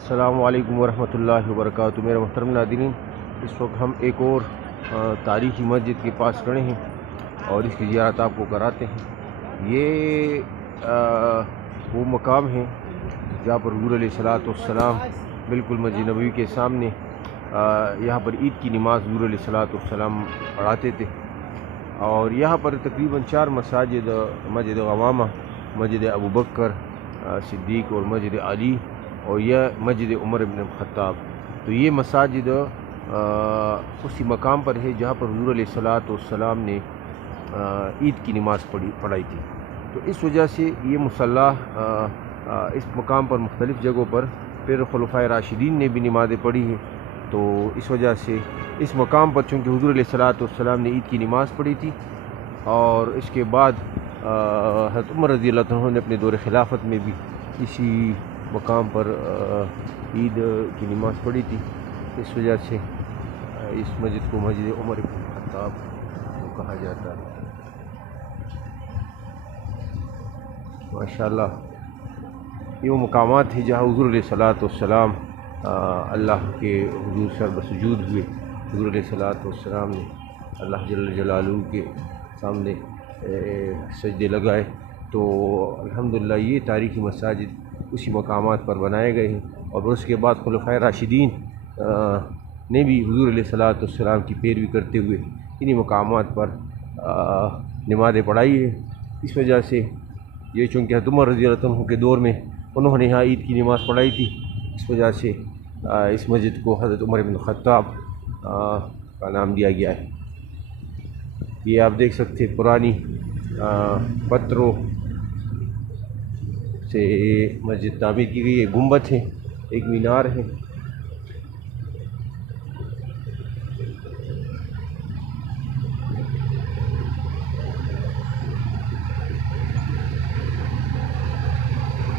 السلام علیکم ورحمۃ اللہ وبرکاتہ۔ میرے محترم ناظرین، اس وقت ہم ایک اور تاریخی مسجد کے پاس کھڑے ہیں اور اس کی زیارت آپ کو کراتے ہیں۔ یہ وہ مقام ہے جہاں پر حضور علیہ الصلوۃ والسلام بالکل مسجد نبوی کے سامنے یہاں پر عید کی نماز حضور علیہ الصلوۃ والسلام پڑھاتے تھے، اور یہاں پر تقریباً 4 مساجد، مسجد غوامہ، مسجد ابوبکر صدیق اور مسجد علی اور یہ مسجد عمر بن الخطاب، تو یہ مساجد اسی مقام پر ہے جہاں پر حضور علیہ الصلوۃ والسلام نے عید کی نماز پڑھائی تھی۔ تو اس وجہ سے یہ مصلی اس مقام پر مختلف جگہوں پر پھر خلفائے راشدین نے بھی نمازیں پڑھی ہیں، تو اس وجہ سے اس مقام پر چونکہ حضور علیہ الصلوۃ والسلام نے عید کی نماز پڑھی تھی، اور اس کے بعد حضرت عمر رضی اللہ عنہ نے اپنے دور خلافت میں بھی اسی مقام پر عید کی نماز پڑھی تھی، اس وجہ سے اس مسجد کو مسجد عمر بن الخطاب کہا جاتا ہے۔ ماشاءاللہ یہ وہ مقامات ہیں جہاں حضور علیہ الصلوۃ والسلام اللہ کے حضور سر بسجود ہوئے۔ حضور علیہ الصلوۃ والسلام نے اللہ جل جلالہ کے سامنے سجدے لگائے، تو الحمدللہ یہ تاریخی مساجد اسی مقامات پر بنائے گئے ہیں، اور اس کے بعد خلفائے راشدین نے بھی حضور علیہ الصلوۃ والسلام کی پیروی کرتے ہوئے انہی مقامات پر نمازیں پڑھائی ہے۔ اس وجہ سے یہ چونکہ حضرت عمر رضی اللہ عنہ کے دور میں انہوں نے یہاں عید کی نماز پڑھائی تھی، اس وجہ سے اس مسجد کو حضرت عمر بن الخطاب کا نام دیا گیا ہے۔ یہ آپ دیکھ سکتے ہیں پرانی پتھروں سے مسجد تعمیر کی گئی ہے، گنبد ہے، ایک مینار ہے۔